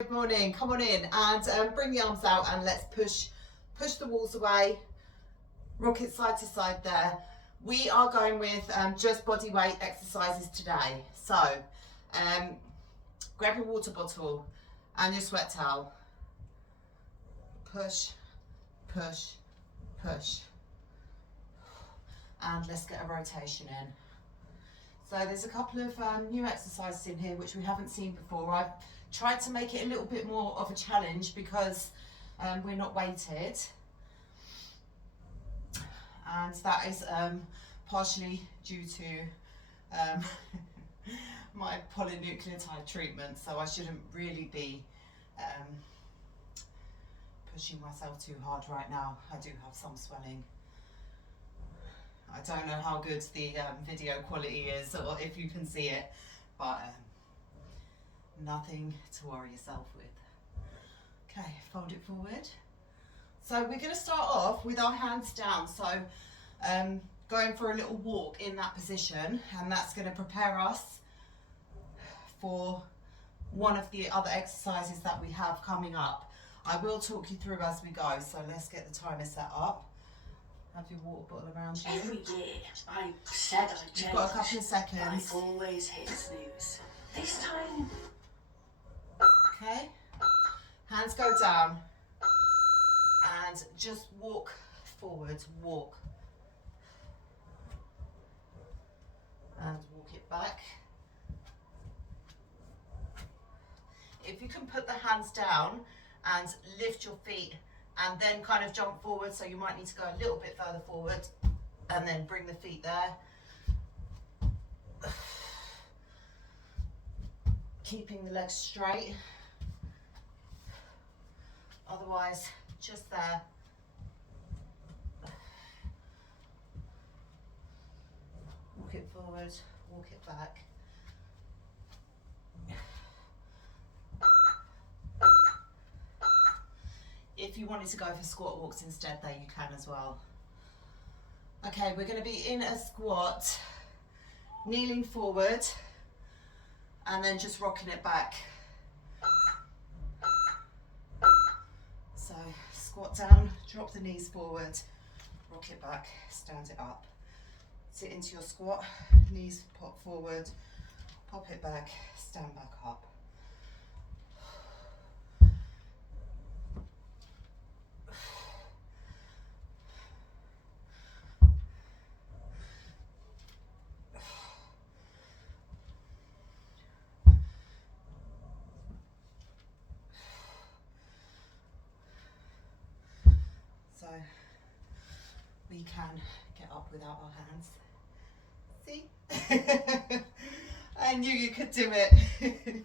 Good morning. Come on in and bring the arms out and let's push the walls away. Rock it side to side there. We are going with just body weight exercises today. So grab your water bottle and your sweat towel. Push, push, push. And let's get a rotation in. So there's a couple of new exercises in here which we haven't seen before. I've tried to make it a little bit more of a challenge because we're not weighted. And that is partially due to my polynucleotide treatment, so I shouldn't really be pushing myself too hard right now. I do have some swelling. I don't know how good the video quality is or if you can see it, but nothing to worry yourself with. Okay, fold it forward. So we're going to start off with our hands down, so going for a little walk in that position, and that's going to prepare us for one of the other exercises that we have coming up. I will talk you through as we go, so let's get the timer set up. Have your water bottle around you. Every year, I said I'd change. You've got a couple of seconds. I always hit snooze. This time... Okay, hands go down and just walk forward, walk. And walk it back. If you can put the hands down and lift your feet and then kind of jump forward, so you might need to go a little bit further forward and then bring the feet there. Keeping the legs straight. Otherwise, just there. Walk it forward, walk it back. If you wanted to go for squat walks instead, there you can as well. Okay, we're going to be in a squat, kneeling forward, and then just rocking it back. So squat down, drop the knees forward, rock it back, stand it up. Sit into your squat, knees pop forward, pop it back, stand back up. So we can get up without our hands. See? I knew you could do it.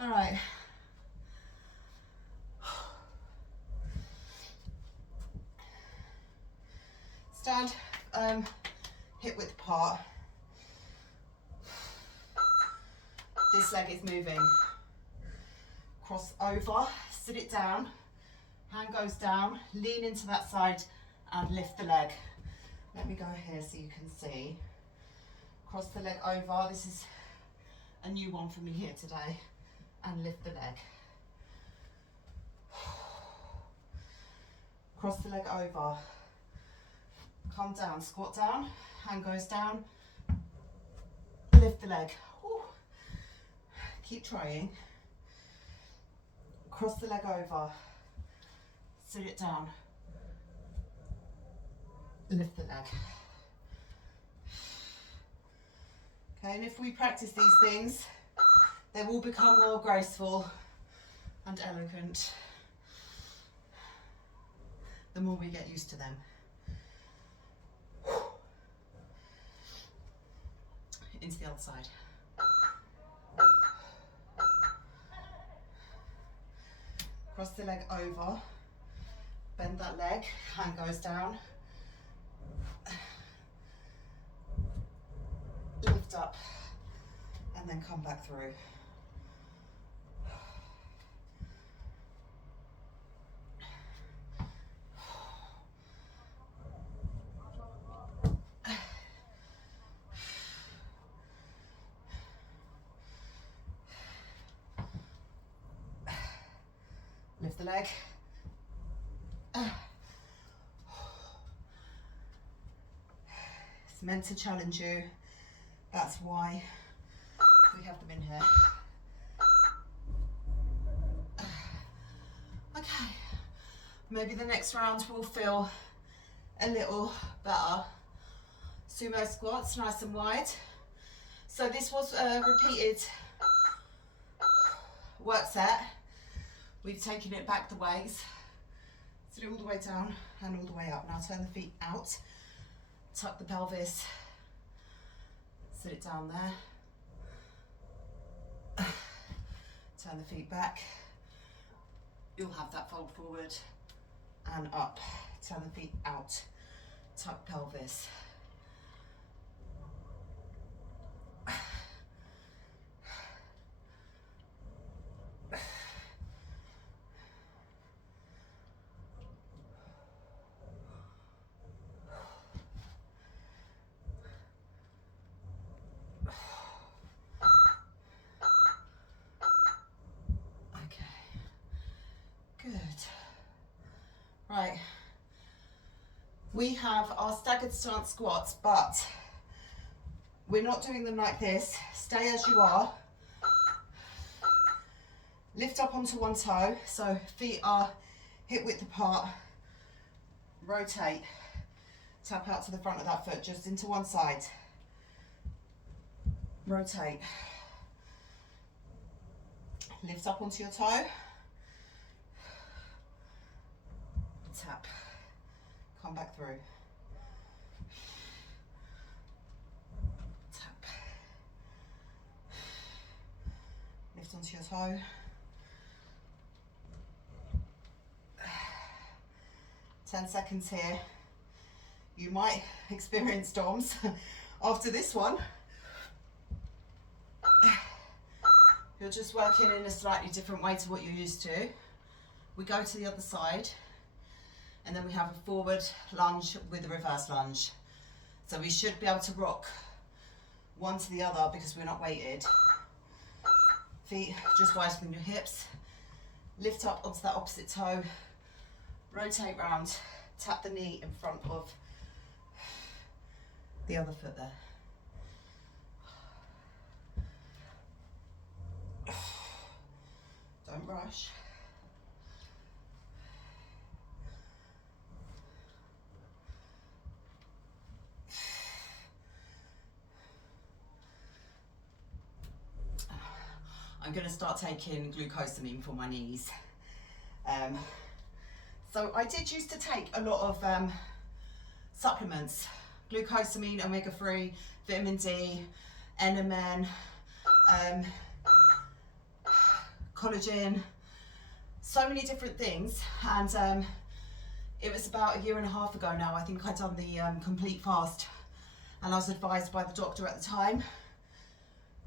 All right. Stand hip width apart. This leg is moving. Cross over, sit it down, hand goes down, lean into that side and lift the leg. Let me go here so you can see. Cross the leg over, this is a new one for me here today, and lift the leg. Cross the leg over, come down, squat down, hand goes down, lift the leg. Whew. Keep trying. Cross the leg over, sit it down, lift the leg. Okay, and if we practice these things, they will become more graceful and elegant the more we get used to them. Into the other side. Cross the leg over, bend that leg, hand goes down, lift up, and then come back through. the leg. It's meant to challenge you. That's why we have them in here. Okay, maybe the next round will feel a little better. Sumo squats, nice and wide. So this was a repeated work set. We've taken it back the ways. Sit it all the way down and all the way up. Now turn the feet out, tuck the pelvis, sit it down there. Turn the feet back. You'll have that fold forward and up. Turn the feet out, tuck pelvis. Good. Right. We have our staggered stance squats, but we're not doing them like this. Stay as you are. Lift up onto one toe, so feet are hip width apart. Rotate. Tap out to the front of that foot, just into one side. Rotate. Lift up onto your toe. Tap, come back through. Tap. Lift onto your toe. Ten seconds here. You might experience DOMs after this one. You're just working in a slightly different way to what you're used to. We go to the other side. And then we have a forward lunge with a reverse lunge. So we should be able to rock one to the other because we're not weighted. Feet just wider than your hips. Lift up onto that opposite toe. Rotate round. Tap the knee in front of the other foot there. Don't rush. I'm going to start taking glucosamine for my knees. So I did used to take a lot of supplements, glucosamine, omega-3, vitamin D, NMN, collagen, so many different things. And it was about a year and a half ago now, I think I'd done the complete fast, and I was advised by the doctor at the time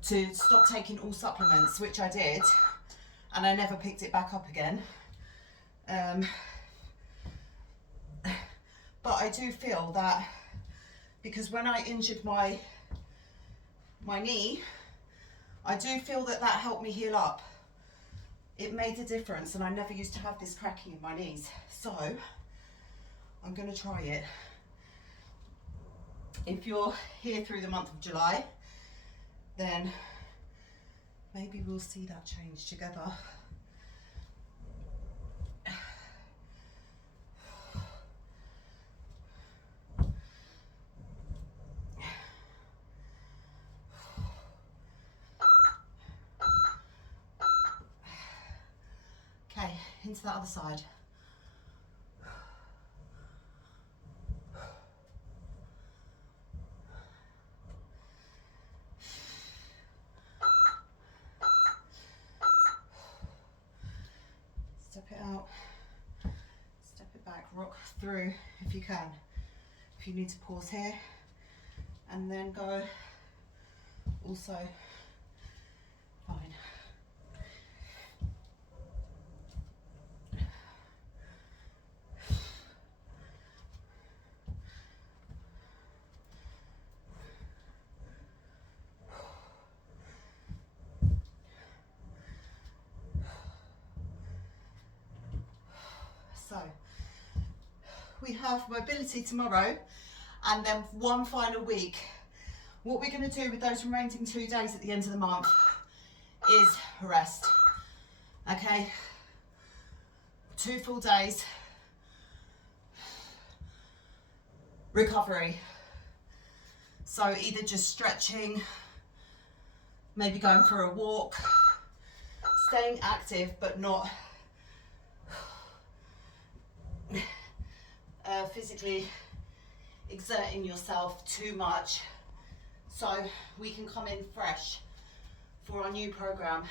to stop taking all supplements, which I did, and I never picked it back up again. But I do feel that because when I injured my knee, I do feel that helped me heal up. It made a difference, and I never used to have this cracking in my knees. So I'm going to try it. If you're here through the month of July, then maybe we'll see that change together. Okay, into that other side. Step it out, step it back, rock through if you can. If you need to pause here and then go, also fine. we have mobility tomorrow and then one final week. What we're going to do with those remaining 2 days at the end of the month is rest. Okay, 2 full days, recovery. So either just stretching, maybe going for a walk, staying active but not physically exerting yourself too much, so we can come in fresh for our new program.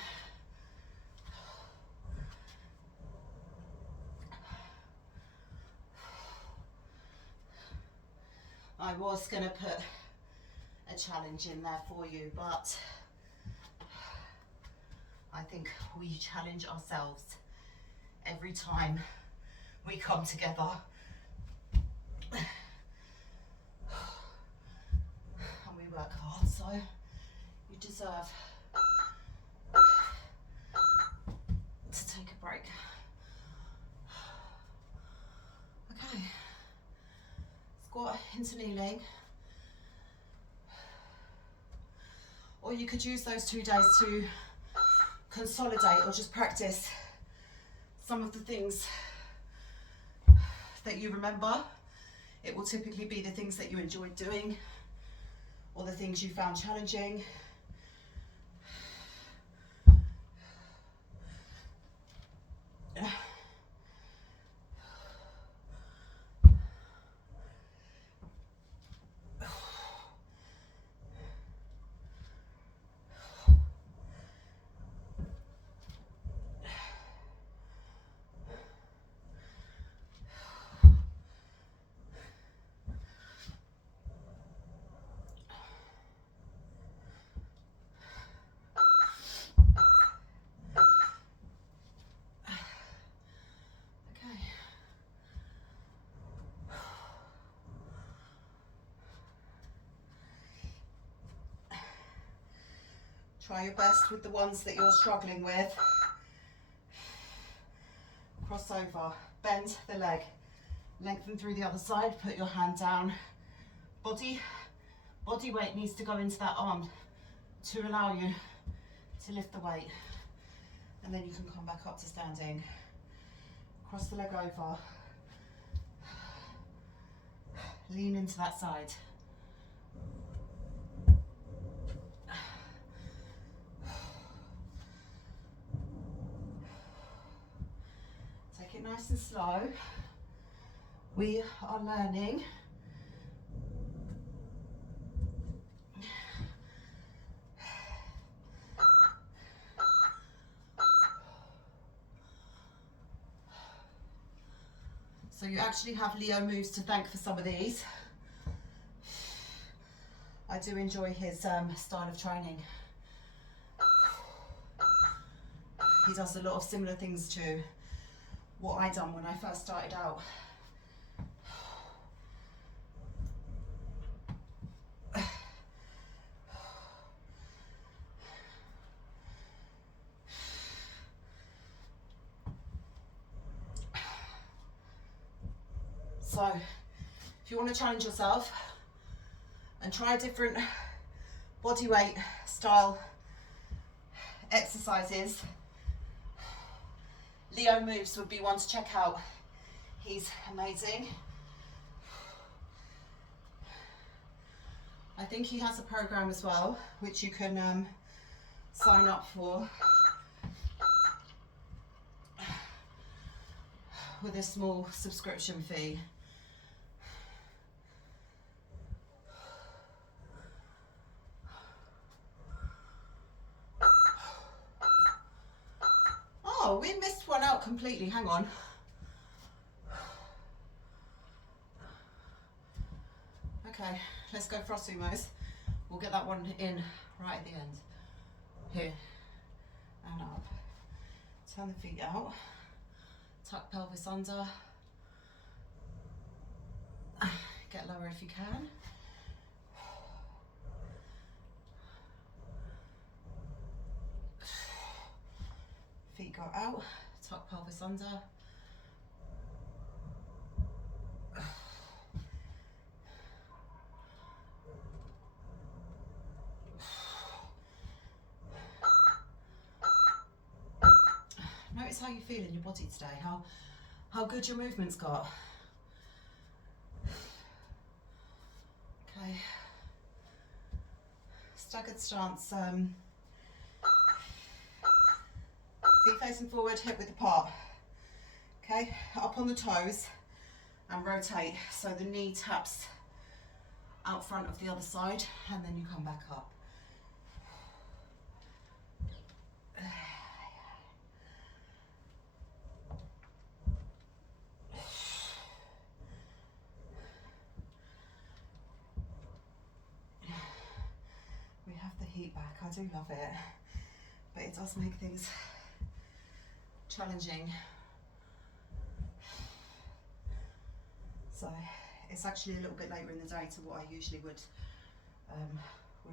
I was going to put a challenge in there for you, but I think we challenge ourselves every time we come together. And we work hard, so you deserve to take a break. Okay, squat into kneeling. Or you could use those 2 days to consolidate or just practice some of the things that you remember. It will typically be the things that you enjoyed doing or the things you found challenging. Try your best with the ones that you're struggling with. Cross over, bend the leg, lengthen through the other side, put your hand down. Body weight needs to go into that arm to allow you to lift the weight. And then you can come back up to standing. Cross the leg over. Lean into that side. Take it nice and slow. We are learning so you actually have Leo moves to thank for some of these. I do enjoy his style of training. He does a lot of similar things to what I done when I first started out. So, if you want to challenge yourself and try different body weight style exercises, Leo Moves would be one to check out. He's amazing. I think he has a program as well, which you can sign up for with a small subscription fee. Oh, we missed one out completely. Hang on. Okay, let's go for our sumos. We'll get that one in right at the end. Here and up. Turn the feet out. Tuck pelvis under. Get lower if you can. Feet go out, tuck pelvis under. notice how you feel in your body today, how good your movement's got. Okay. Staggered stance. Feet facing forward, hip width apart. Okay, up on the toes and rotate so the knee taps out front of the other side, and then you come back up. We have the heat back. I do love it, but it does make things challenging. So it's actually a little bit later in the day to what I usually would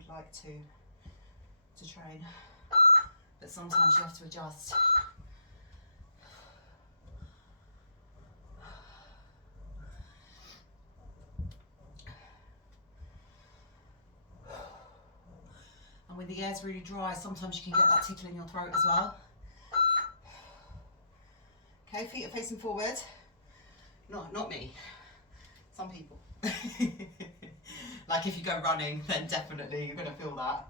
like to train, but sometimes you have to adjust. And when the air's really dry, sometimes you can get that tickle in your throat as well. Okay, feet are facing forward. Not me. Some people. Like if you go running, then definitely you're gonna feel that.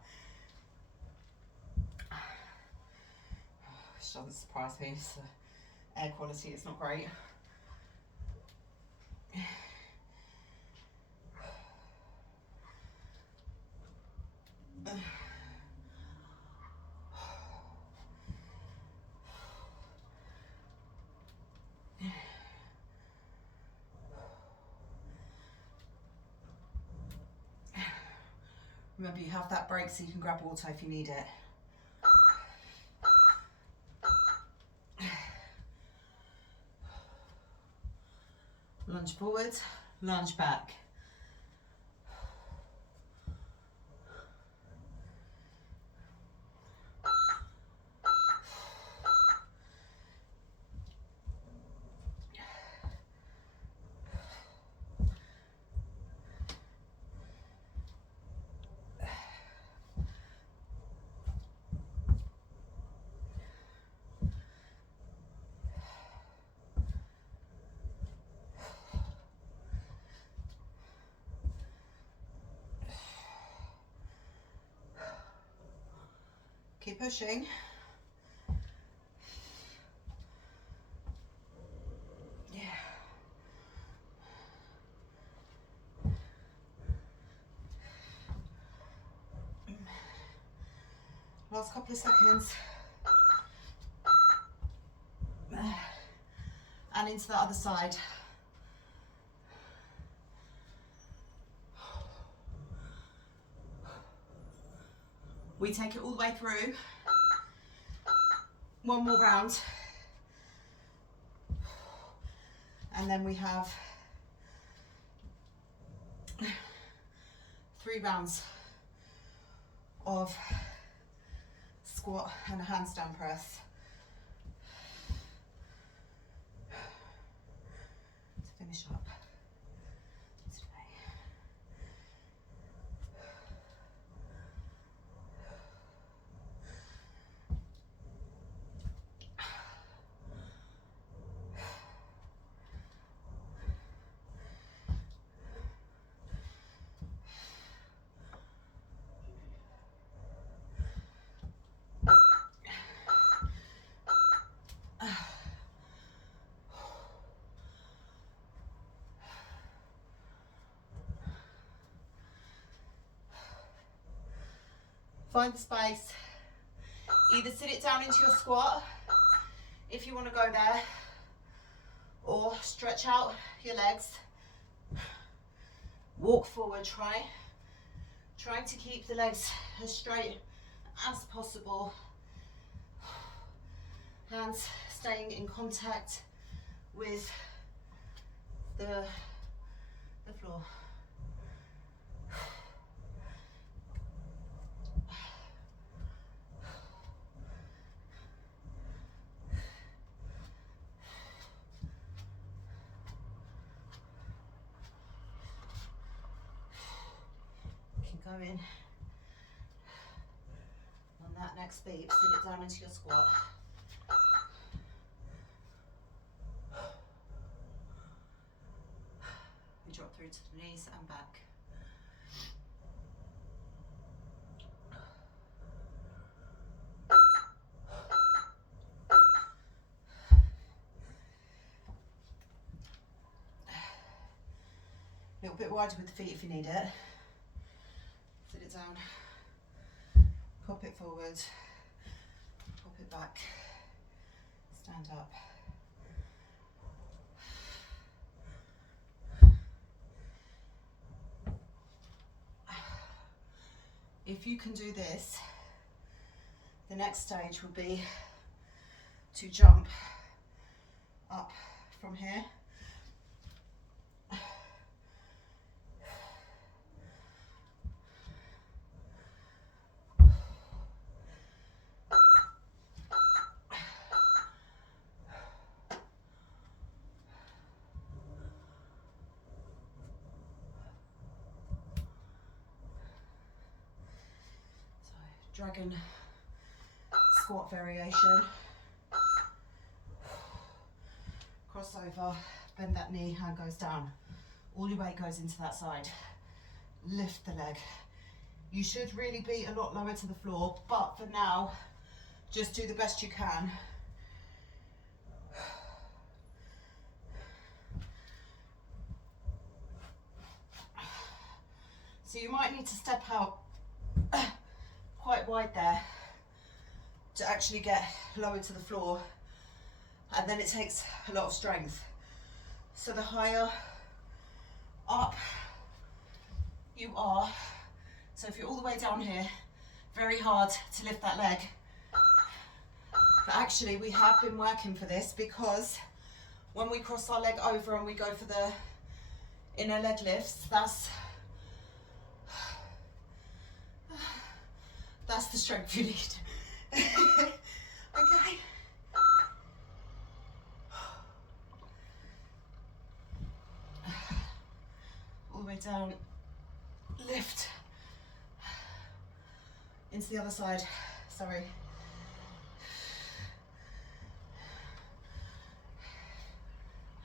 Which doesn't surprise me, so air quality is not great. Remember, you have that break so you can grab water if you need it. Lunge forward, lunge back. Keep pushing. Yeah. Last couple of seconds. And into the other side. We take it all the way through. One more round. And then we have 3 rounds of squat and a handstand press. To finish up today. Find the space. Either sit it down into your squat if you want to go there, or stretch out your legs. Walk forward, trying to keep the legs as straight as possible. Hands staying in contact with the floor. Go in on that next beat, sit it down into your squat. We drop through to the knees and back. A little bit wider with the feet if you need it. Sit it down, pop it forward, pop it back, stand up. If you can do this, the next stage will be to jump up from here. Dragon squat variation. Crossover, bend that knee, hand goes down. All your weight goes into that side. Lift the leg. You should really be a lot lower to the floor, but for now, just do the best you can. So you might need to step out quite wide there to actually get lower to the floor, and then it takes a lot of strength. So the higher up you are, so if you're all the way down here, very hard to lift that leg. But actually we have been working for this, because when we cross our leg over and we go for the inner leg lifts, that's the strength you need. Okay. All the way down, lift. Into the other side, sorry.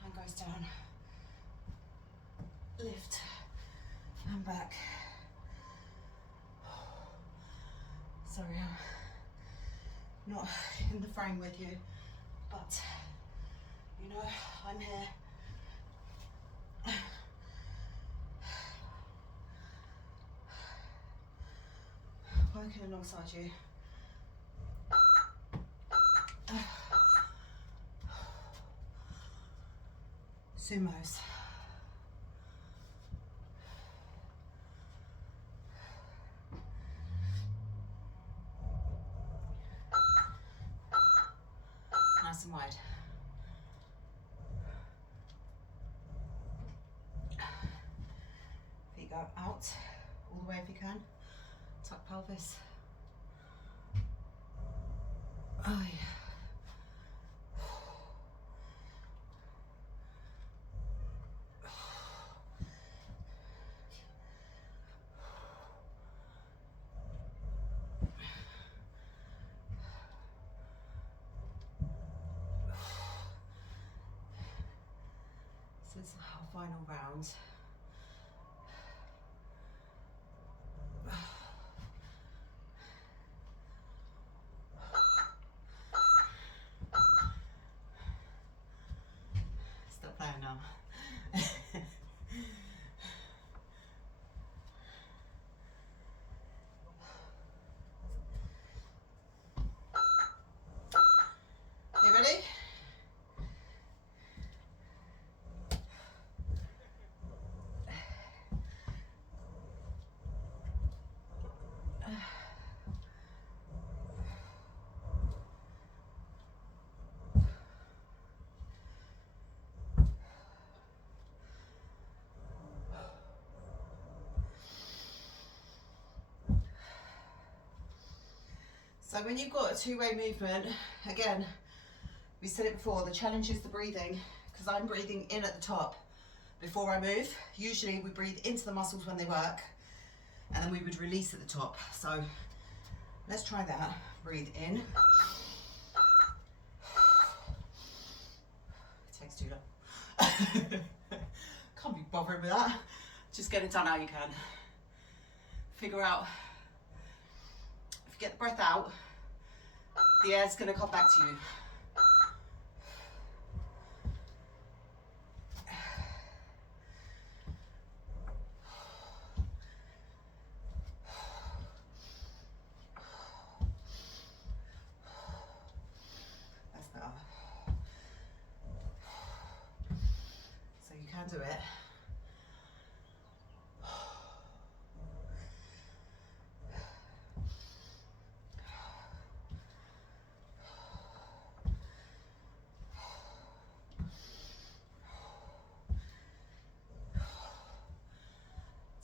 Hand goes down. Lift and back. Sorry, I'm not in the frame with you, but you know, I'm here. Working alongside you. Sumos. Nice and wide. Feet go out all the way if you can. Tuck pelvis. Oh yeah. This is our final round. Stop playing now. You ready? So when you've got a two-way movement, again, we said it before, the challenge is the breathing, because I'm breathing in at the top before I move. Usually we breathe into the muscles when they work, and then we would release at the top. So let's try that. Breathe in. It takes too long. Can't be bothering with that. Just get it done how you can. Figure out, if you get the breath out, the air's going to come back to you. That's better. So you can do it.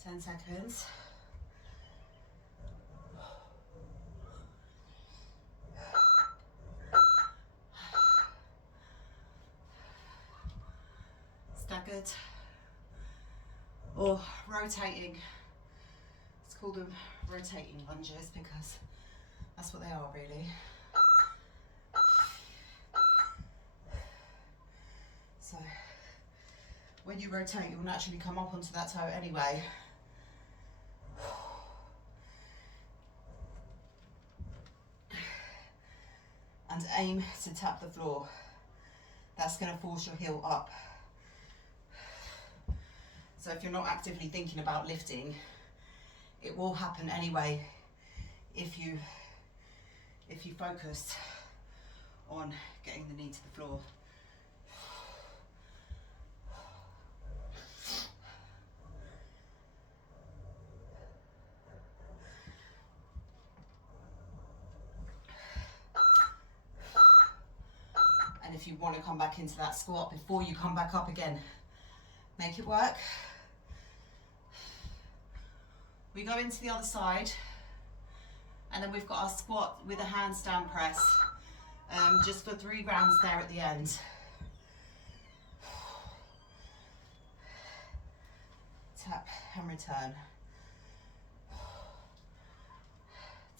Ten seconds. Staggered or rotating. Let's call them rotating lunges because that's what they are really. So when you rotate, you'll naturally come up onto that toe anyway. And aim to tap the floor. That's going to force your heel up. So if you're not actively thinking about lifting, it will happen anyway if you focus on getting the knee to the floor. And if you want to come back into that squat before you come back up again, make it work. We go into the other side, and then we've got our squat with a handstand press, just for 3 rounds there at the end. Tap and return.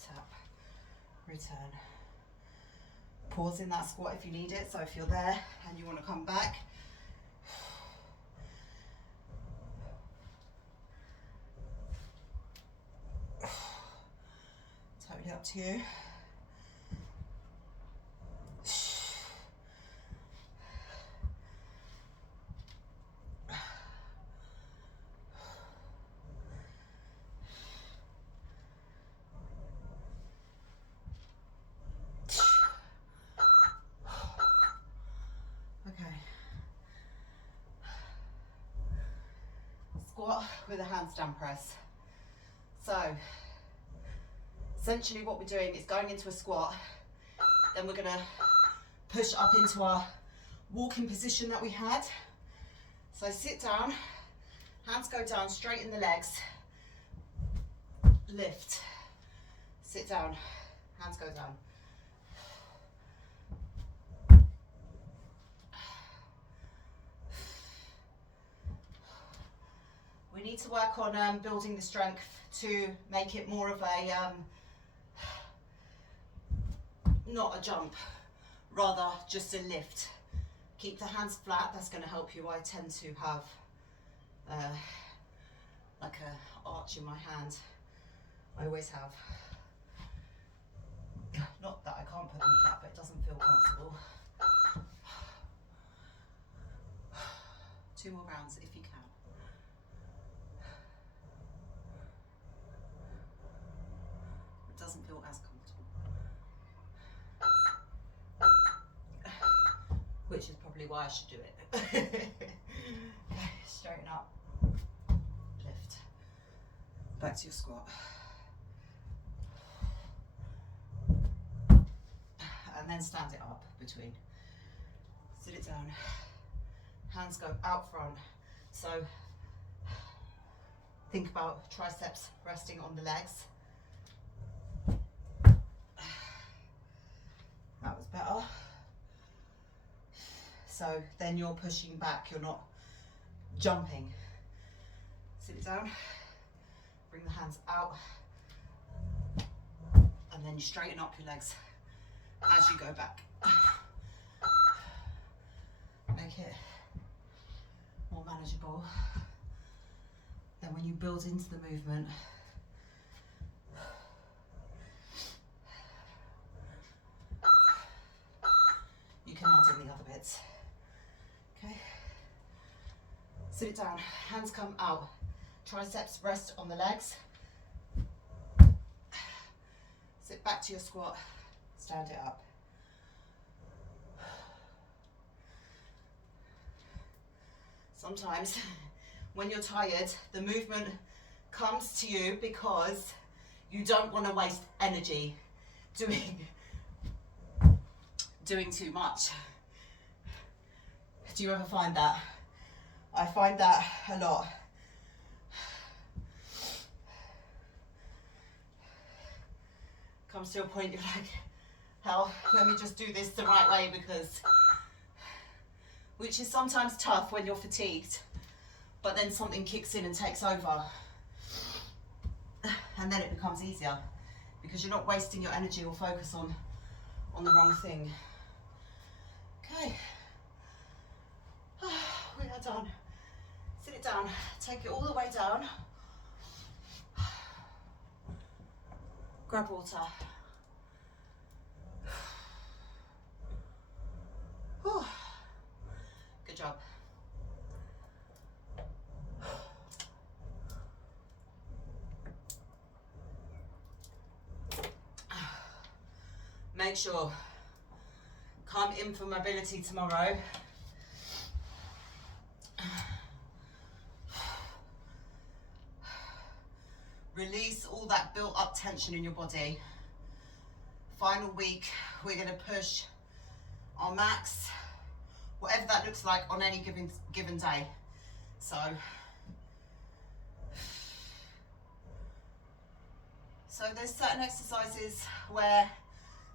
Tap, return. Pause in that squat if you need it, so if you're there and you want to come back. Totally up to you. Squat with a handstand press. So essentially what we're doing is going into a squat, then we're going to push up into our walking position that we had. So sit down, hands go down, straighten the legs, lift, sit down, hands go down. We need to work on building the strength to make it more of a, not a jump, rather just a lift. Keep the hands flat, that's going to help you. I tend to have like a arch in my hand. I always have. Not that I can't put them flat, but it doesn't feel comfortable. 2 more rounds if you can. It doesn't feel as comfortable. Which is probably why I should do it. Okay, straighten up. Lift. Back to your squat. And then stand it up between. Sit it down. Hands go out front. So think about triceps resting on the legs. That was better. So then you're pushing back, you're not jumping. Sit it down, bring the hands out, and then you straighten up your legs as you go back. Make it more more manageable. Then when you build into the movement, you can add in the other bits. Okay. Sit it down, hands come out. Triceps rest on the legs. Sit back to your squat, stand it up. Sometimes when you're tired, the movement comes to you because you don't want to waste energy doing too much. Do you ever find that? I find that a lot. Comes to a point you're like, hell, let me just do this the right way, because, which is sometimes tough when you're fatigued, but then something kicks in and takes over. And then it becomes easier because you're not wasting your energy or focus on the wrong thing. Okay. We are done. Sit it down, take it all the way down. Grab water. Whew. Good job. Make sure, come in for mobility tomorrow. Release all that built up tension in your body. Final week, we're gonna push our max, whatever that looks like on any given day. So there's certain exercises where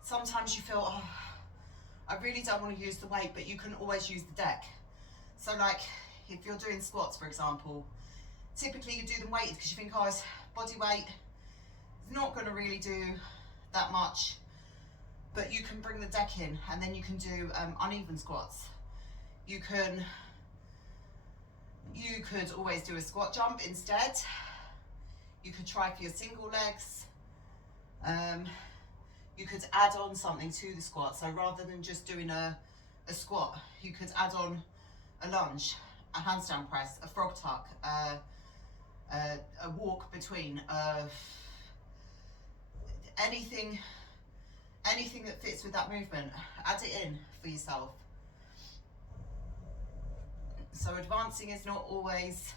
sometimes you feel, oh, I really don't want to use the weight, but you can always use the deck. So like if you're doing squats, for example, typically you do them weighted because you think, oh, it's body weight, it's not going to really do that much, but you can bring the deck in and then you can do uneven squats. You could always do a squat jump instead. You could try for your single legs. You could add on something to the squat. So rather than just doing a squat, you could add on a lunge, a handstand press, a frog tuck, a walk between, anything that fits with that movement. Add it in for yourself. So advancing is not always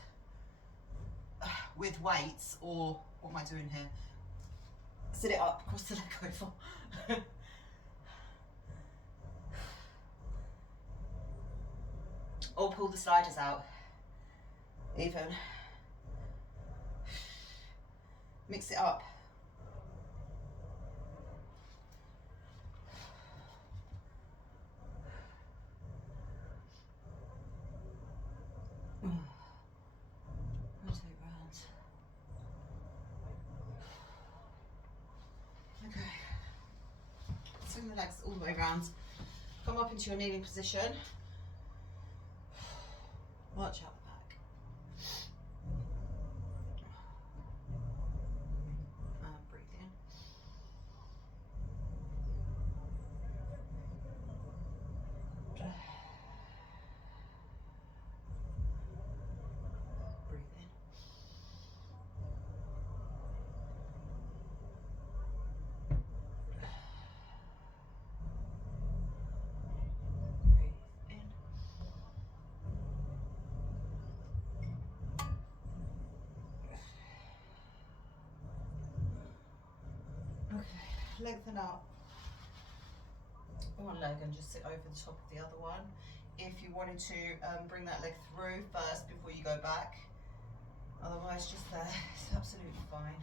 with weights, or what am I doing here? Sit it up, cross the leg over. Or pull the sliders out. Even. Mix it up. Rotate round. Okay. Swing the legs all the way around. Come up into your kneeling position. March out the back. And breathe in. Breathe in. Breathe in. Okay, lengthen out one leg and just sit over the top of the other one. If you wanted to bring that leg through first before you go back, otherwise just there, it's absolutely fine.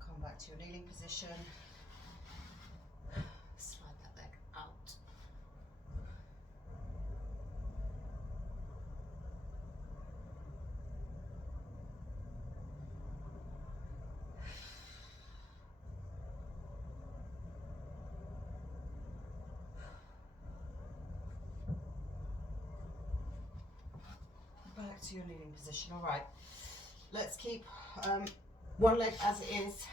Come back to your kneeling position. back to your kneeling position. All right, let's keep one leg as it is.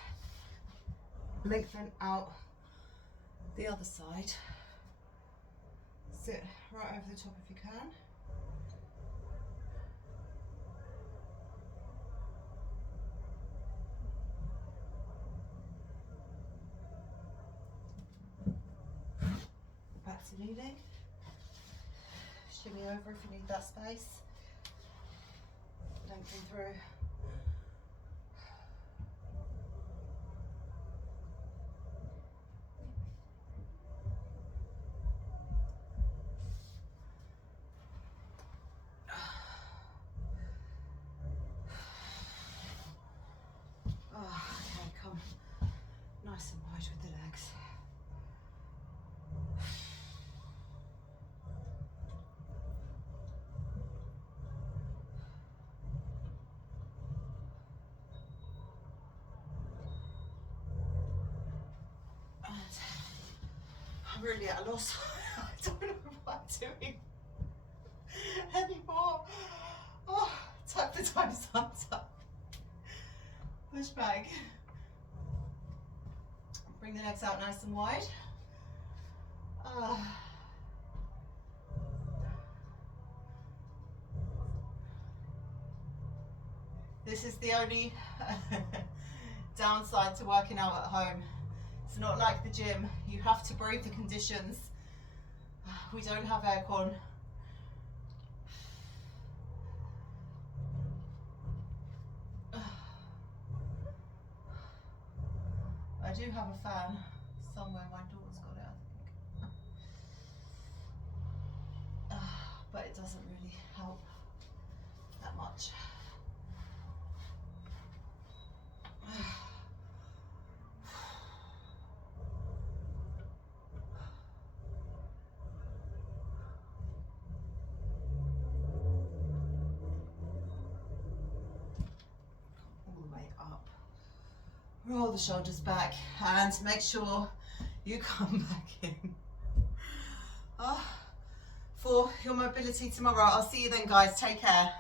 Lengthen out the other side. Sit right over the top if you can. Back to kneeling. Shimmy over if you need that space. Lengthen through. Okay, come nice and wide with the legs. I'm really at a loss. I don't know what I'm doing anymore. Oh, tap the time's up. Push back. Bring the legs out nice and wide. This is the only downside to working out at home. It's not like the gym. You have to brave the conditions. We don't have aircon. I do have a fan somewhere. My daughter's got it, I think. But it doesn't really help that much. Roll the shoulders back and make sure you come back in. For your mobility tomorrow. I'll see you then, guys. Take care.